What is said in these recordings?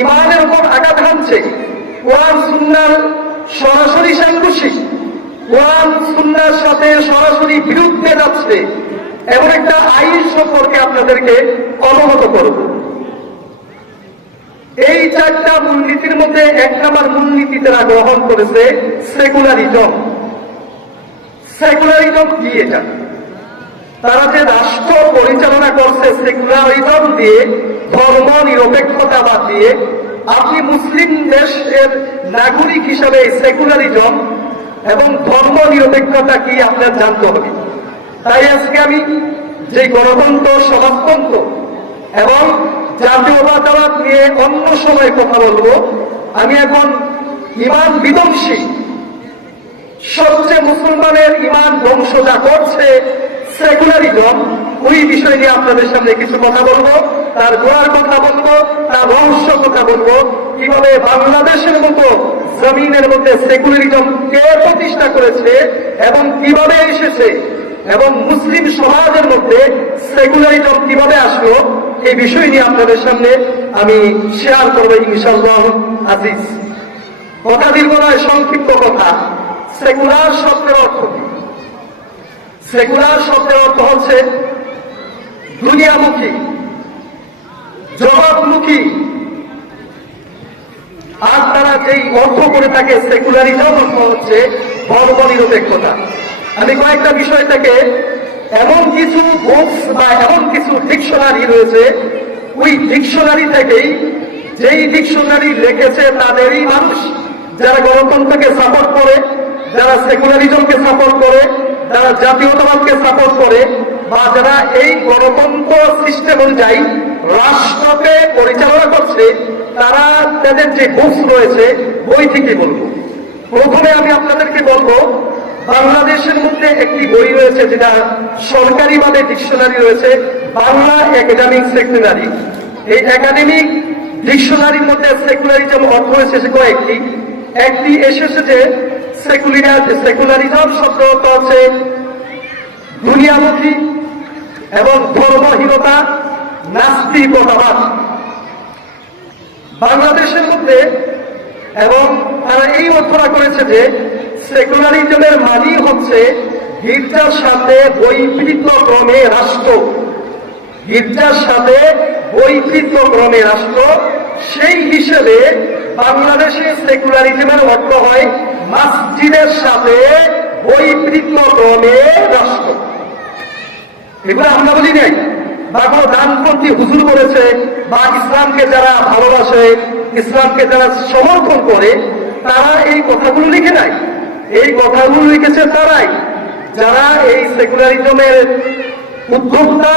ইমানের উপর আঘাত হানছে, কোরআন সুন্নাহর সরাসরি সাংঘর্ষিক, কোরআন সুন্নাহর সাথে সরাসরি বিরুদ্ধে যাচ্ছে এমন একটা আইন সম্পর্কে আপনাদেরকে অবগত করব। এই চারটা মূলনীতির মধ্যে এক নম্বর মূলনীতি তারা গ্রহণ করেছে সেকুলারিজম। সেকুলারিজম কি এটা? তারা যে রাষ্ট্র পরিচালনা করছে সেকুলারিজম দিয়ে, ধর্ম নিরপেক্ষতাবাদ দিয়ে, আপনি মুসলিম দেশের নাগরিক হিসাবে সেকুলারিজম এবং ধর্ম নিরপেক্ষতা কি আপনার জানতে হবে। তাই আজকে আমি যে গণতন্ত্র, সমাজতন্ত্র এবং জাতীয়তাবাদ নিয়ে অন্য সময় কথা বলবো, আমি এখন ইমান বিধ্বংসী, সবচেয়ে মুসলমানের ইমান ধ্বংস যা করছে সেকুলারিজম, ওই বিষয় নিয়ে আপনাদের সামনে কিছু কথা বলবো, তার গোড়ার কথা বলবো, তার রহস্য কথা বলবো, কিভাবে বাংলাদেশের মতো জমিনের মধ্যে সেকুলারিজম কে প্রতিষ্ঠা করেছে এবং কিভাবে এসেছে, এবং মুসলিম সমাজের মধ্যে সেকুলারিজম কিভাবে আসলো, এই বিষয় নিয়ে আপনাদের সামনে আমি শেয়ার করবো ইনশাআল্লাহ আজিজ। কথা দীর্ঘ নয়, সংক্ষিপ্ত কথা। সেকুলার শব্দের অর্থ কি? সেকুলার শব্দের অর্থ হচ্ছে দুনিয়ামুখী, জগৎমুখী। আর তারা যেই অর্থ করে থাকে সেকুলারিজম অর্থ হচ্ছে ধর্ম নিরপেক্ষতা। আমি কয়েকটা বিষয় থেকে এমন কিছু বুকস বা এমন কিছু ডিকশনারি রয়েছে, ওই ডিকশনারি থেকেই, যেই ডিকশনারি লিখেছে তাদেরই মানুষ, যারা গণতন্ত্রকে সাপোর্ট করে, যারা সেকুলারিজমকে সাপোর্ট করে, যারা জাতীয়তাবাদকে সাপোর্ট করে, বা যারা এই গণতন্ত্র সিস্টেম অনুযায়ী রাষ্ট্রকে পরিচালনা করছে, তারা তাদের যে বুকস রয়েছে বই থেকেই বলবো। প্রথমে আমি আপনাদেরকে বলবো, বাংলাদেশের মধ্যে একটি বই রয়েছে যেটা সরকারিভাবে ডিকশনারি রয়েছে, বাংলা একাডেমিক সেকুলারি। এই একাডেমিক ডিকশনারির মধ্যে সেকুলারিজম অর্থ এসেছে কয়েকটি। একটি এসেছে যে সেকুলারিজম শব্দ হচ্ছে দুনিয়ামুখী এবং ধর্মহীনতা, নাস্তিকতাবাদ। বাংলাদেশের মধ্যে, এবং তারা এই অর্থটা করেছে যে সেকুলারিজমের মানে হচ্ছে গির্জার সাথে বৈপরীত্যক্রমে রাষ্ট্র, গির্জার সাথে বৈপরীত্যক্রমে রাষ্ট্র। সেই হিসেবে বাংলাদেশে সেকুলারিজমের অর্থ হয় মসজিদের সাথে বৈপরীত্যক্রমে রাষ্ট্র। এগুলো আমরা বলি নাই, বা কোনো ডানপন্থী হুজুর করেছে, বা ইসলামকে যারা ভালোবাসে, ইসলামকে যারা সমর্থন করে, তারা এই কথাগুলো লিখে নাই। এই কথাগুলো লিখেছে তারাই, যারা এই সেকুলারিজমের উদ্যোক্তা,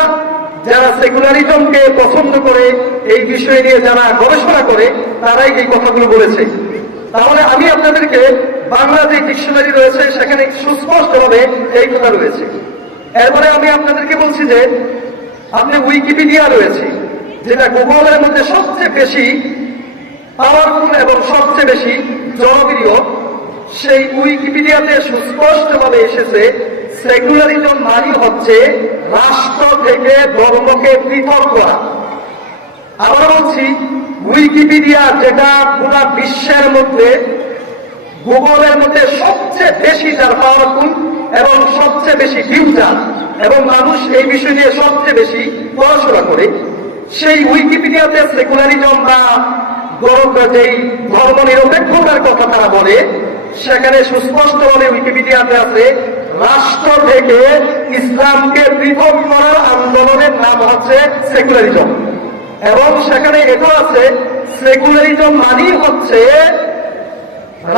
যারা সেকুলারিজমকে পছন্দ করে, এই বিষয় নিয়ে যারা গবেষণা করে, তারাই এই কথাগুলো বলেছে। তাহলে আমি আপনাদেরকে বাংলা যে ডিকশনারি রয়েছে সেখানে সুস্পষ্টভাবে এই কথা রয়েছে। এরপরে আমি আপনাদেরকে বলছি যে আপনি উইকিপিডিয়া রয়েছে, যেটা গুগলের মধ্যে সবচেয়ে বেশি পাওয়ারফুল এবং সবচেয়ে বেশি জনপ্রিয়। সেই উইকিপিডিয়াতে সুস্পষ্টভাবে এসেছে সেকুলারিজম মানে হচ্ছে রাষ্ট্র থেকে ধর্মকে পৃথক করা। আবার বলছি, উইকিপিডিয়া যেটা পুরো বিশ্বের মধ্যে, গুগলের মধ্যে সবচেয়ে বেশি যার পাওয়ারফুল এবং সবচেয়ে বেশি ইউজার, এবং মানুষ এই বিষয় নিয়ে সবচেয়ে বেশি পড়াশোনা করে, সেই উইকিপিডিয়াতে সেকুলারিজম বা যেই ধর্ম নিরপেক্ষতার কথা তারা বলে, সেখানে সুস্পষ্টভাবে উইকিপিডিয়াতে আছে রাষ্ট্র থেকে ইসলামকে পৃথক করার আন্দোলনের নাম হচ্ছে সেকুলারিজম। এবং সেখানে এটাও আছে সেকুলারিজম মানেই হচ্ছে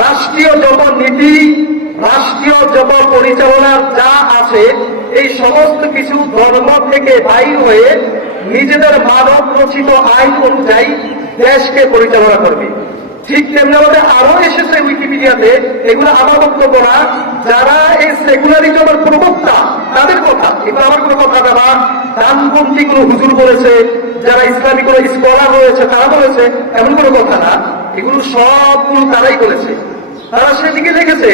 রাষ্ট্রীয় যত নীতি, রাষ্ট্রীয় যত পরিচালনার যা আছে, এই সমস্ত কিছু ধর্ম থেকে বাইর হয়ে নিজেদের মানব রচিত আইন অনুযায়ী দেশকে পরিচালনা করবে। ঠিক তেমনি আমাদের আরো এসেছে উইকিপিডিয়াতে, এগুলো আমার বক্তব্য না, যারা এই সেকুলারিজমের প্রবক্তা তাদের কথা, এগুলো আমার কোনো কথা না, বা ডানপন্থী কোনো হুজুর বলেছে, যারা ইসলামিক কোনো স্কলার রয়েছে তারা বলেছে, এমন কোনো কথা না। এগুলো সবগুলো তারাই বলেছে। তারা সেদিকে লিখেছে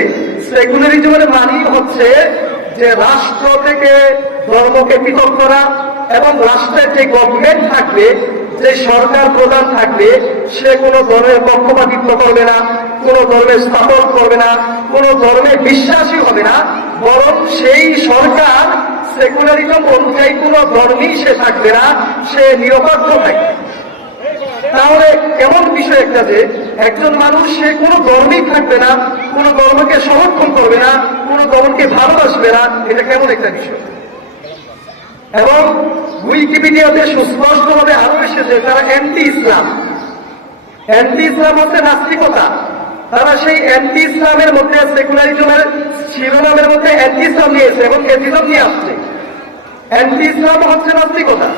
সেকুলারিজমের মানে হচ্ছে যে রাষ্ট্র থেকে ধর্মকে পৃথক করা, এবং রাষ্ট্রের যে গভর্নমেন্ট থাকবে, যে সরকার প্রধান থাকবে সে কোনো ধর্মের পক্ষপাতিত্ব করবে না, কোনো ধর্মের স্থাপন করবে না, কোনো ধর্মে বিশ্বাসী হবে না, বরং সেই সরকার সেকুলারিজম অনুযায়ী কোনো ধর্মেই সে থাকবে না, সে নিরপেক্ষ থাকবে। তাহলে কেমন বিষয় একটা যে একজন মানুষ সে কোনো ধর্মেই থাকবে না, কোনো ধর্মকে সমর্থন করবে না, কোনো ধর্মকে ভালোবাসবে না, এটা কেমন একটা বিষয়। এবং উইকিপিডিয়াতে সুস্পষ্টভাবে আরো এসেছে তারা অ্যান্টি ইসলাম। অ্যান্টি ইসলাম হচ্ছে নাস্তিকতা। তারা সেই অ্যান্টি ইসলামের মধ্যে সেকুলারিজমের শিরোনামের মধ্যে অ্যান্টি ইসলাম নিয়েছে এবং এথিজম নিয়ে আসছে। অ্যান্টি ইসলাম হচ্ছে নাস্তিকতা।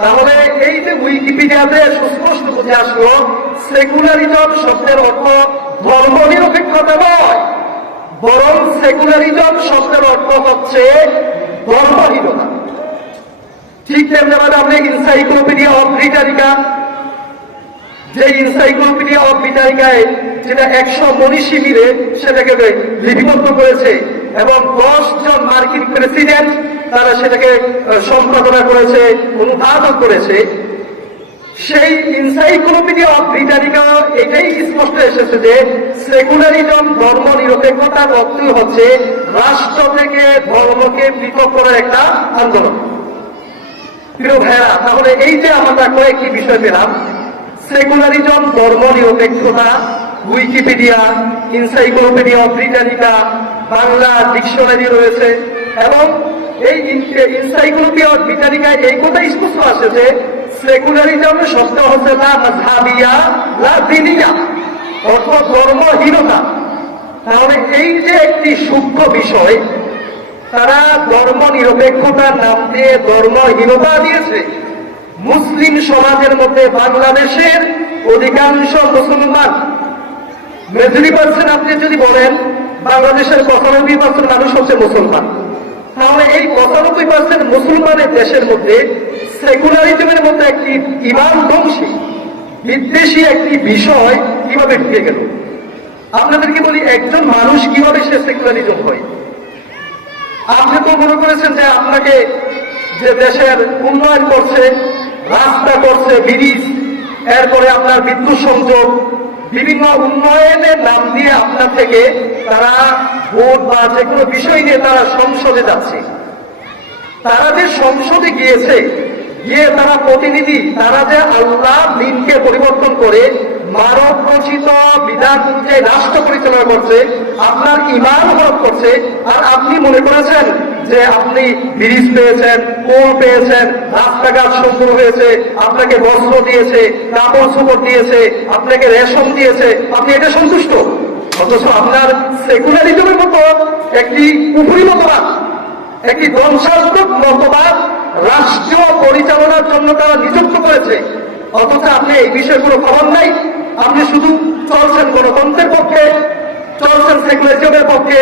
তাহলে এই যে উইকিপিডিয়াতে সুস্পষ্ট বুঝে আসলো সেকুলারিজম শব্দের অর্থ ধর্মনিরপেক্ষতা নয়, বরং সেকুলারিজম শব্দের অর্থ হচ্ছে ধর্মহীনতা। ঠিক তেমনি আপনি ইনসাইক্লোপিডিয়া অফ ব্রিটানিকা, যে ইনসাইক্লোপিডিয়া অফ ব্রিটানিকায় যেটা 100 মনীষী মিলে সেটাকে লিপিবদ্ধ করেছে এবং 10 জন মার্কিন প্রেসিডেন্ট তারা সেটাকে সম্পাদনা করেছে, অনুবাদন করেছে। সেই ইনসাইক্লোপিডিয়া অফ ব্রিটানিকা এটাই স্পষ্ট এসেছে যে সেকুলারিজম ধর্ম নিরপেক্ষতার অর্থই হচ্ছে রাষ্ট্র থেকে ধর্মকে পৃথক করার একটা আন্দোলন। প্রিয় ভাইরা, তাহলে এই যে আমরা কয়েকটি বিষয় পেলাম, সেকুলারিজম ধর্ম নিরপেক্ষতা, Wikipedia, encyclopaedia of Britannica, Bangla dictionary রয়েছে এবং এই ইনসাইক্লোপিডিয়া অফ ব্রিটানিকায় এই কথা স্পষ্ট আসে যে সেকুলারিজম শব্দ হচ্ছে লা মাযহাবিয়া লা দীনিয়া, অর্থাৎ ধর্মহীনতা। তাহলে এই যে একটি সূক্ষ্ম বিষয়, তারা ধর্ম নিরপেক্ষতার নাম দিয়ে ধর্মহীনতা দিয়েছে। মুসলিম সমাজের মধ্যে বাংলাদেশের অধিকাংশ মুসলমান, মেজরিটি পার্সেন্ট আপনি যদি বলেন বাংলাদেশের 95% মানুষ হচ্ছে মুসলমান, তাহলে এই 95% মুসলমানের দেশের মধ্যে সেকুলারিজমের মধ্যে একটি ইমান ধ্বংসী বিদ্বেষী একটি বিষয় কিভাবে ঢুকে গেল। আপনাদেরকে বলি, একজন মানুষ কিভাবে সে সেকুলারিজম হয়। আপনি তো মনে করেছেন যে আপনাকে যে দেশের উন্নয়ন করছে, রাস্তা করছে, ব্রিজ, এরপরে আপনার বিদ্যুৎ সংযোগ, বিভিন্ন উন্নয়নের নাম দিয়ে আপনার থেকে তারা ভোট বা যে কোনো বিষয় নিয়ে তারা সংসদে যাচ্ছে। তারা যে সংসদে গিয়েছে, গিয়ে তারা প্রতিনিধি, তারা যে আল্লাহ দিনকে পরিবর্তন করে মানব রচিত বিধান অনুযায়ী রাষ্ট্র পরিচালনা করছে, আপনার ইমান হরফ করছে, আর আপনি মনে করেছেন যে আপনি ব্রিজ পেয়েছেন, পোল পেয়েছেন, রাস্তাঘাট সুন্দর হয়েছে, আপনাকে বস্ত্র দিয়েছে, কাপড় চোপড় দিয়েছে, আপনাকে রেশন দিয়েছে, আপনি এটা সন্তুষ্ট। অথচ আপনার সেকুলারিজমের মতো একটি উপরি মতবাদ, একটি ধ্বংসাত্মক মতবাদ রাষ্ট্রীয় পরিচালনার জন্য তারা নিযুক্ত করেছে, অথচ আপনি এই বিষয়ে কোনো খবর নাই। আপনি শুধু চলছেন গণতন্ত্রের পক্ষে, চলছেন সেকুলারিজমের পক্ষে,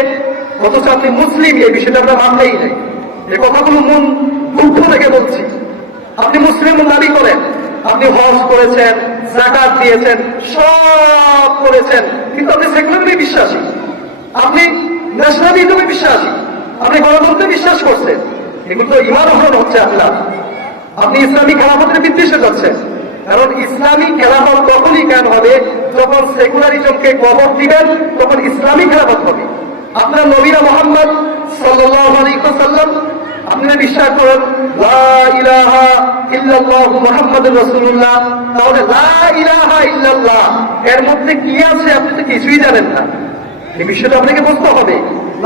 অথচ আপনি মুসলিম, এই বিষয়টা আমরা মানতেই নাই। এই কথাগুলো মন দুঃখ থেকে বলছি। আপনি মুসলিম দাবি করেন, আপনি হজ করেছেন, যাকাত দিয়েছেন, সব করেছেন, কিন্তু আপনি সেকুলারিজমে বিশ্বাসী, আপনি ন্যাশনালিজমে বিশ্বাসী, আপনি গণতন্ত্রে বিশ্বাস করছেন। এগুলো তো ইমান হরণ হচ্ছে আপনার। আপনি ইসলামী খেলাফতের বিদ্বেষে যাচ্ছেন, কারণ ইসলামী খেলাফত তখনই কায়েম হবে যখন সেকুলারিজমকে কবর দিবেন, তখন ইসলামী খেলাফত হবে। আপনার নবীরা মুহাম্মদ সাল্লাল্লাহু আলাইহি ওয়াসাল্লাম, আপনারা বিশ্বাস করেন লা ইলাহা ইল্লাল্লাহু মুহাম্মাদুর রাসূলুল্লাহ, তাহলে লা ইলাহা ইল্লাল্লাহ এর মধ্যে কি আছে আপনি তো কিছুই জানেন না। এই বিষয়টা আপনাকে বুঝতে হবে।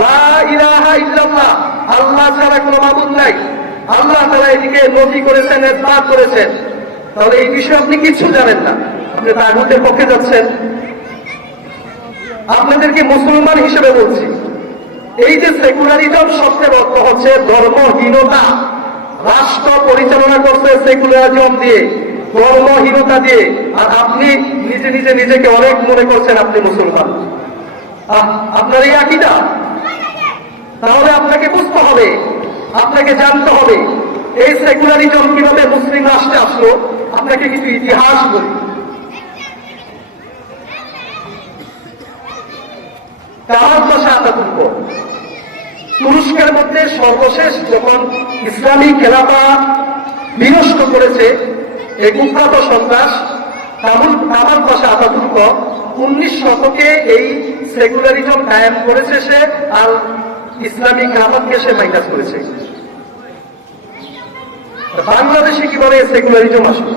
লা ইলাহা ইল্লাল্লাহ, আল্লাহ ছাড়া কোনো মাবুদ নাই, আল্লাহ তাআলা এদিকে নফি করেছেন, ইসবাত করেছেন, তাহলে এই বিষয়ে আপনি কিছু জানেন না, আপনি তাগুতের পক্ষে যাচ্ছেন। আপনাদেরকে মুসলমান হিসেবে বলছি, এই যে সেকুলারিজম শব্দের অর্থ হচ্ছে ধর্মহীনতা। রাষ্ট্র পরিচালনা করছে সেকুলারিজম দিয়ে, ধর্মহীনতা দিয়ে, আর আপনি নিজে নিজে নিজেকে অনেক মনে করছেন আপনি মুসলমান। আপনার এই আকীদা, তাহলে আপনাকে বুঝতে হবে, আপনাকে জানতে হবে এই সেকুলারিজম কিভাবে মুসলিম রাষ্ট্রে আসলো। আপনাকে কিছু ইতিহাস বলি। তুরস্কের মধ্যে সর্বশেষ যখন ইসলামী খেলাফা বিনষ্ট করেছে, এই কুখ্যাত সন্ত্রাস কামাল পাশা আতাতুর্ক 19 শতকে এই সেকুলারিজম কায়েম করেছে সে, আর ইসলামিক রামাতকে সে মাইনাস করেছে। বাংলাদেশে কিভাবে সেকুলারিজম আসবে?